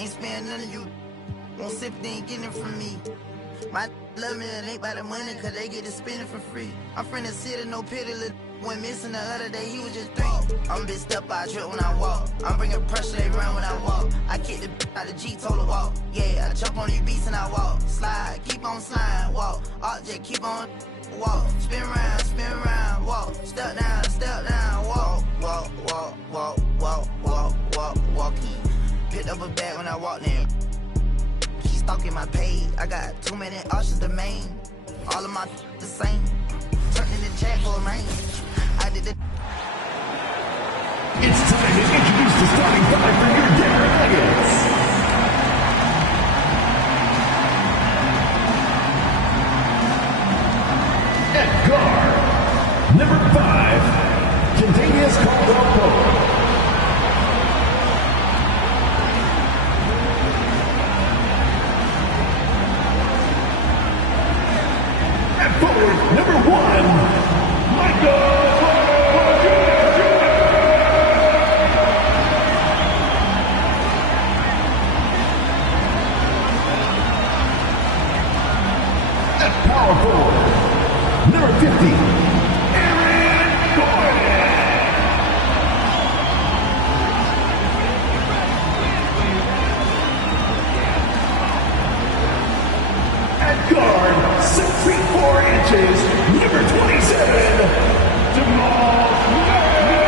Ain't sparing none of you. Won't sip, they ain't getting it from me. My love me, it ain't by the money, cause they get to spend it for free. I'm from the city, no pity, went missing the other day, he was just 3. I'm bitched up, I trip when I walk. I'm bringing pressure, they run when I walk. I kick the out the G, told her walk. Yeah, I jump on these beats and I walk. Slide, keep on sliding, walk. Object, keep on walk. Spin round, walk. Step down, walk. Walk, walk, walk, walk, walk, walk, walk. Picked up a bag when I walked in. She stalking my page. I got too many options to main. All of my the same. Turning the chat for a rain. I did it. It's time to introduce the starting five for your Denver Nuggets. At guard, number 5, Kentavious Caldwell-Pope. At forward, number 1, Michael Porter Jr. At power forward, number 50, Aaron Gordon. At guard, 6 feet 4 inches, number 27, Jamal Murray.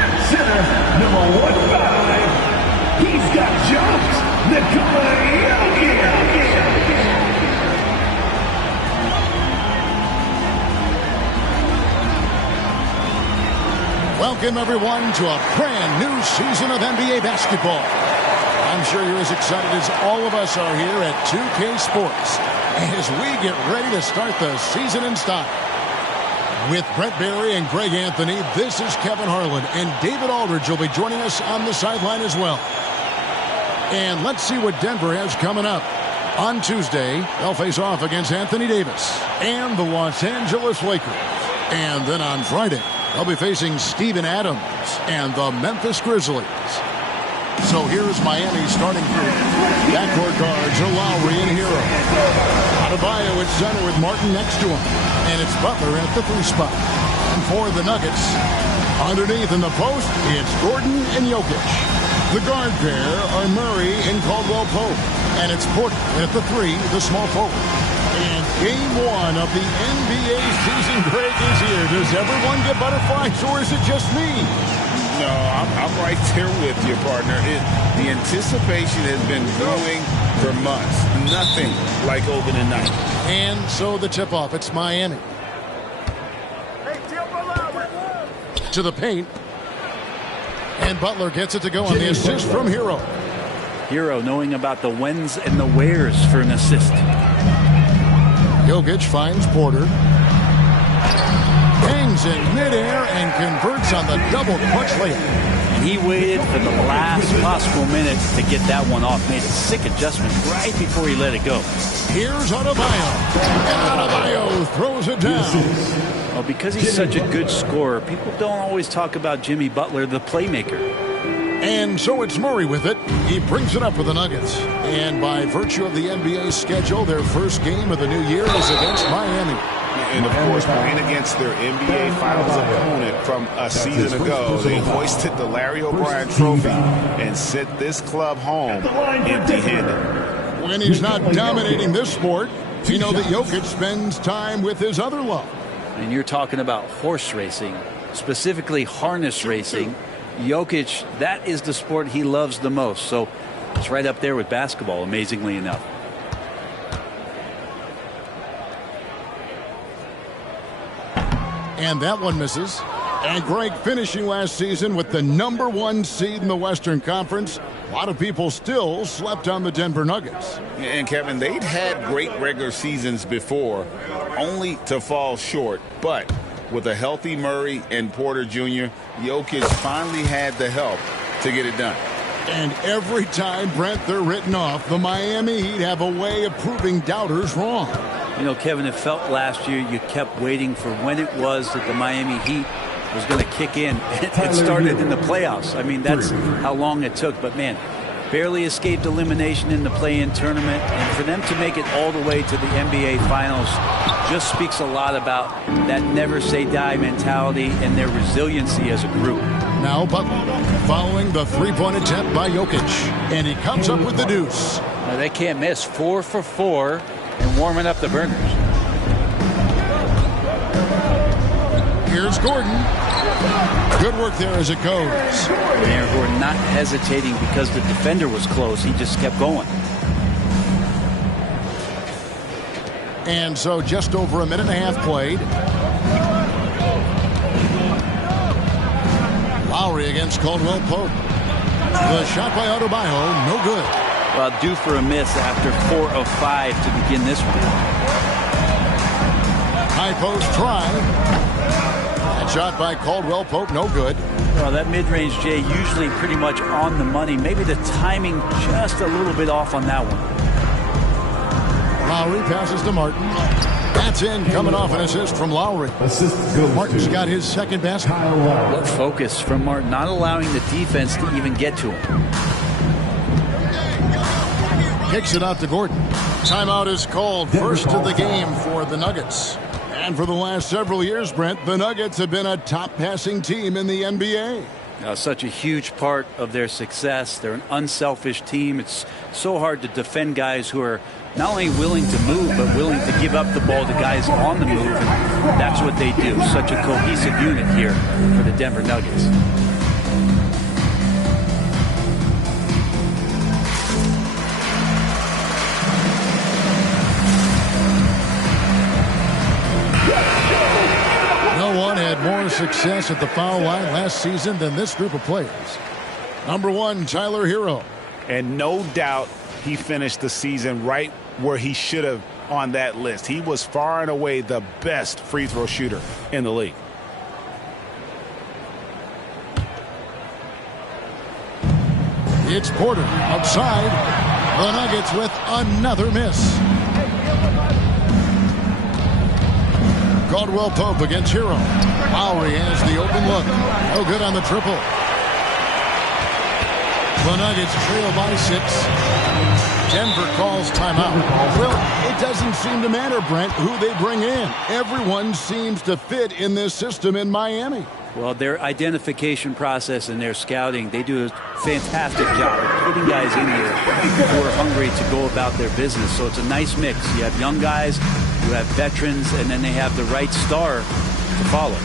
At center, number 15, he's got jumps. Nikola Jokic. Welcome, everyone, to a brand new season of NBA basketball. I'm sure you're as excited as all of us are here at 2K Sports as we get ready to start the season in style. With Brent Barry and Greg Anthony, this is Kevin Harlan, and David Aldridge will be joining us on the sideline as well. And let's see what Denver has coming up. On Tuesday, they'll face off against Anthony Davis and the Los Angeles Lakers. And then on Friday, they'll be facing Steven Adams and the Memphis Grizzlies. So here's Miami's starting group. Backcourt guards are Lowry and Hero. Adebayo at center with Martin next to him. And it's Butler at the 3 spot. And for the Nuggets, underneath in the post, it's Gordon and Jokic. The guard pair are Murray and Caldwell-Pope. And it's Porter at the 3, the small forward. And game 1 of the NBA season, Greg, is here. Does everyone get butterflies, or is it just me? No, I'm right there with you, partner. The anticipation has been brewing for months. Nothing like opening night. And so the tip-off, it's Miami. To the paint. And Butler gets it to go on the assist from Hero. Hero knowing about the whens and the wheres for an assist. Jokic finds Porter. Hangs in midair and converts on the double clutch layup. And he waited for the last possible minute to get that one off. Made a sick adjustment right before he let it go. Here's Adebayo. And Adebayo throws it down. Well, because he's such a good scorer, people don't always talk about Jimmy Butler, the playmaker. And so it's Murray with it. He brings it up for the Nuggets. And by virtue of the NBA schedule, their first game of the new year is against Miami. And, of course, playing against their NBA Finals opponent from a season ago, they hoisted the Larry O'Brien Trophy and sent this club home empty-handed. When he's not dominating this sport, you know that Jokic spends time with his other love. And you're talking about horse racing, specifically harness racing. Jokic, that is the sport he loves the most. So it's right up there with basketball, amazingly enough. And that one misses. And Greg, finishing last season with the #1 seed in the Western Conference, a lot of people still slept on the Denver Nuggets. And Kevin, they'd had great regular seasons before, only to fall short. But with a healthy Murray and Porter Jr., Jokic finally had the help to get it done. And every time, Brent, they're written off, the Miami Heat have a way of proving doubters wrong. You know, Kevin, it felt last year you kept waiting for when it was that the Miami Heat was going to kick in. It started in the playoffs. I mean, that's how long it took. But, man, barely escaped elimination in the play-in tournament. And for them to make it all the way to the NBA Finals just speaks a lot about that never-say-die mentality and their resiliency as a group. Now Butler following the three-point attempt by Jokic. And he comes up with the deuce. Now, they can't miss. 4 for 4 and warming up the burners. Here's Gordon. Good work there as it goes. Aaron Gordon not hesitating because the defender was close. He just kept going. And so just over a minute and a half played. Lowry against Caldwell Pope. The shot by Adebayo, no good. Well, due for a miss after 4 of 5 to begin this one. High post try. That shot by Caldwell Pope, no good. Well, that mid-range, Jay, usually pretty much on the money. Maybe the timing just a little bit off on that one. Lowry passes to Martin. That's in, coming off an assist from Lowry. Martin's got his second basket. What focus from Martin, not allowing the defense to even get to him. Kicks it out to Gordon. Timeout is called. First of the game for the Nuggets. And for the last several years, Brent, the Nuggets have been a top passing team in the NBA. Such a huge part of their success. They're an unselfish team. It's so hard to defend guys who are not only willing to move, but willing to give up the ball to guys on the move. And that's what they do. Such a cohesive unit here for the Denver Nuggets. No one had more success at the foul line last season than this group of players. Number 1, Tyler Hero. And no doubt he finished the season right where he should have on that list. He was far and away the best free throw shooter in the league. It's Porter outside. The Nuggets with another miss. Caldwell Pope against Hero. Lowry has the open look. No good on the triple. The Nuggets trail by 6. Denver calls timeout. Well, it doesn't seem to matter, Brent, who they bring in. Everyone seems to fit in this system in Miami. Well, their identification process and their scouting, they do a fantastic job of putting guys in here who are hungry to go about their business. So it's a nice mix. You have young guys, you have veterans, and then they have the right star to follow.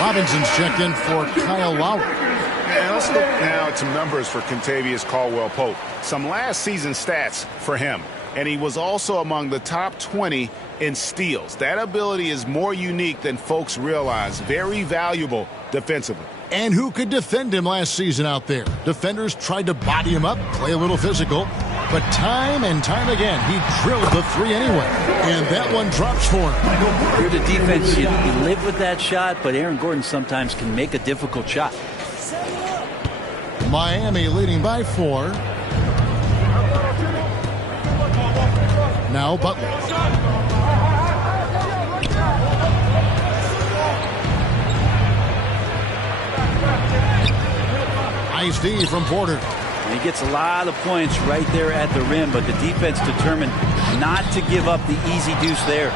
Robinson's checked in for Kyle Lowry. And let's look now at some numbers for Kentavious Caldwell-Pope. Some last season stats for him. And he was also among the top 20 in steals. That ability is more unique than folks realize. Very valuable defensively. And who could defend him last season out there? Defenders tried to body him up, play a little physical. But time and time again, he drilled the three anyway. And that one drops for him. You're the defense. You live with that shot, but Aaron Gordon sometimes can make a difficult shot. Miami leading by 4. Now Butler. Nice D from Porter. And he gets a lot of points right there at the rim, but the defense determined not to give up the easy deuce there.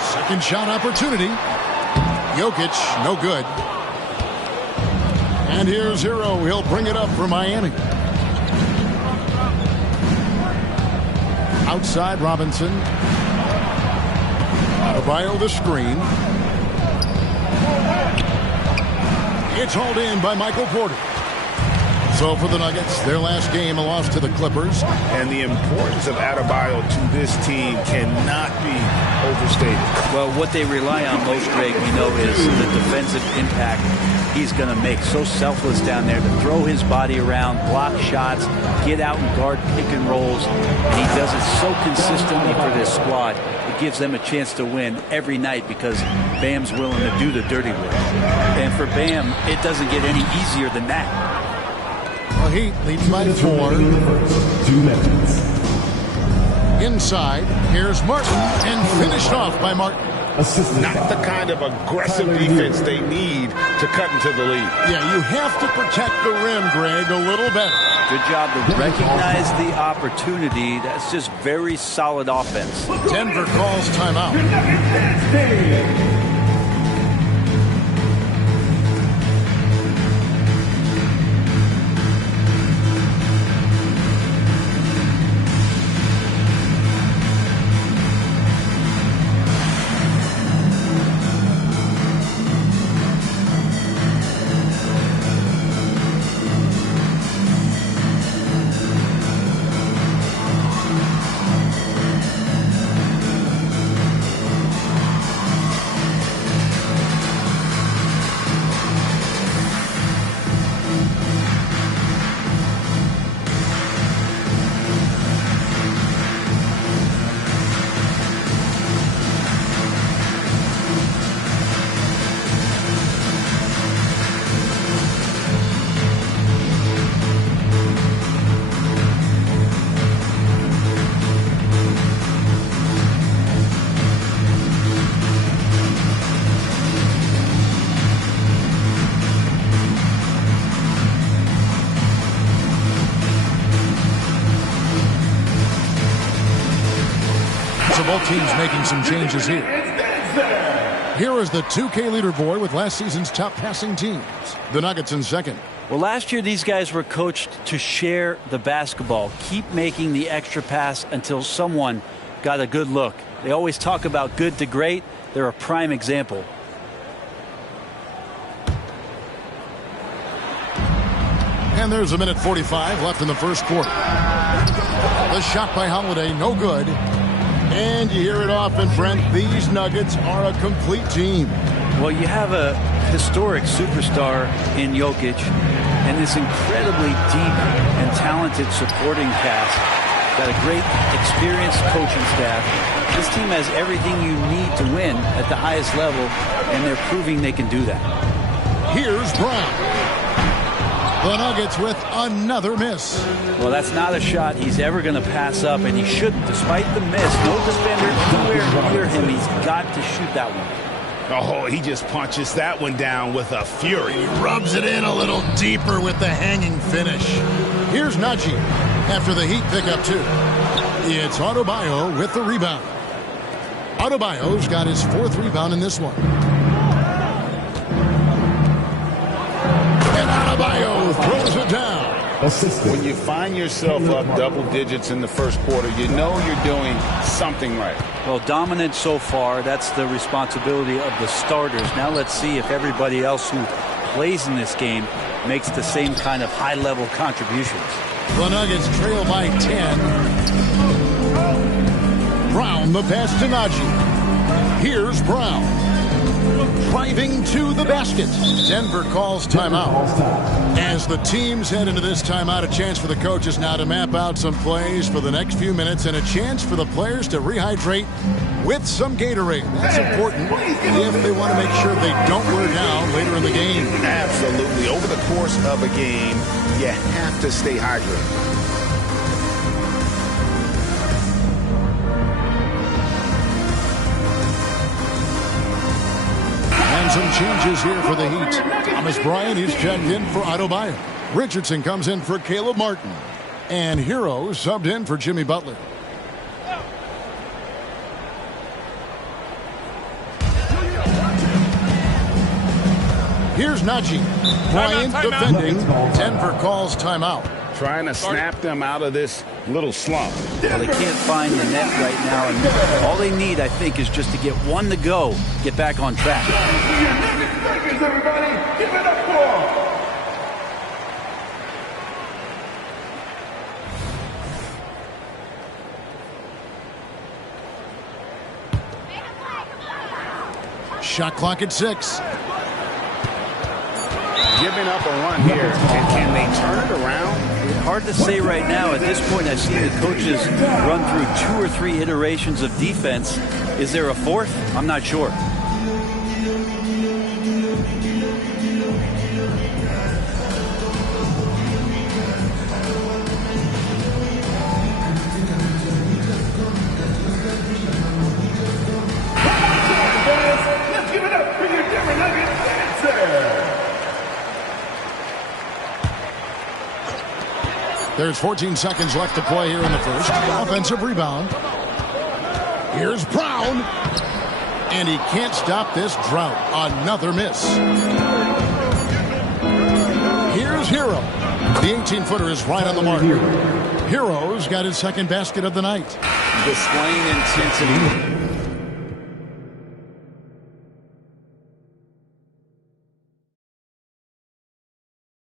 Second shot opportunity. Jokic, no good. And here's Hero. He'll bring it up for Miami. Outside Robinson. Adebayo the screen. It's hauled in by Michael Porter. So for the Nuggets, their last game, a loss to the Clippers. And the importance of Adebayo to this team cannot be overstated. Well, what they rely on most, Greg, we know, is the defensive impact he's going to make. So selfless down there to throw his body around, block shots, get out and guard pick and rolls. And he does it so consistently for this squad. It gives them a chance to win every night because Bam's willing to do the dirty work. And for Bam, it doesn't get any easier than that. Well, Heat leads by 4. 2 minutes. Inside, here's Martin, and finished off by Martin. Not the kind of aggressive defense they need to cut into the lead. Yeah, you have to protect the rim, Greg, a little better. Good job to recognize the opportunity. That's just very solid offense. Denver calls timeout. Both teams making some changes here. Here is the 2K leaderboard with last season's top passing teams. The Nuggets in second. Well, last year these guys were coached to share the basketball, keep making the extra pass until someone got a good look. They always talk about good to great. They're a prime example. And there's a minute 45 left in the first quarter. The shot by Holiday, no good. And you hear it often, Brent, these Nuggets are a complete team. Well, you have a historic superstar in Jokic and this incredibly deep and talented supporting cast. Got a great experienced coaching staff. This team has everything you need to win at the highest level, and they're proving they can do that. Here's Brown. The Nuggets with another miss. Well, that's not a shot he's ever going to pass up, and he shouldn't. Despite the miss, no defender anywhere near him. He's got to shoot that one. Oh, he just punches that one down with a fury. He rubs it in a little deeper with the hanging finish. Here's Najee after the Heat pick up 2. It's Adebayo with the rebound. Adebayo's got his 4th rebound in this one. And Adebayo throws it down. When you find yourself up double digits in the first quarter, you know you're doing something right. Well, dominant so far. That's the responsibility of the starters. Now let's see if everybody else who plays in this game makes the same kind of high-level contributions. The Nuggets trail by 10. Brown, the pass to Najee. Here's Brown. Driving to the basket. Denver calls timeout. As the teams head into this timeout, a chance for the coaches now to map out some plays for the next few minutes and a chance for the players to rehydrate with some Gatorade. That's important if they want to make sure they don't wear down later in the game. Absolutely. Over the course of a game, you have to stay hydrated. And some changes here for the Heat. Thomas Bryant is checked in for Adebayo. Richardson comes in for Caleb Martin. And Hero subbed in for Jimmy Butler. Here's Najee. Bryant defending. Denver calls timeout. Trying to snap them out of this little slump. Well, they can't find the net right now, and all they need, I think, is just to get one to go, get back on track. Everybody, give it up for. Shot clock at 6. Giving up a run here. And can they turn it around? Hard to say right now. At this point, I've seen the coaches run through 2 or 3 iterations of defense. Is there a fourth? I'm not sure. Let's give it up for your Denver Nuggets dancer. There's 14 seconds left to play here in the first. Offensive rebound. Here's Brown. And he can't stop this drought. Another miss. Here's Hero. The 18-footer is right on the mark. Hero's got his second basket of the night. Displaying intensity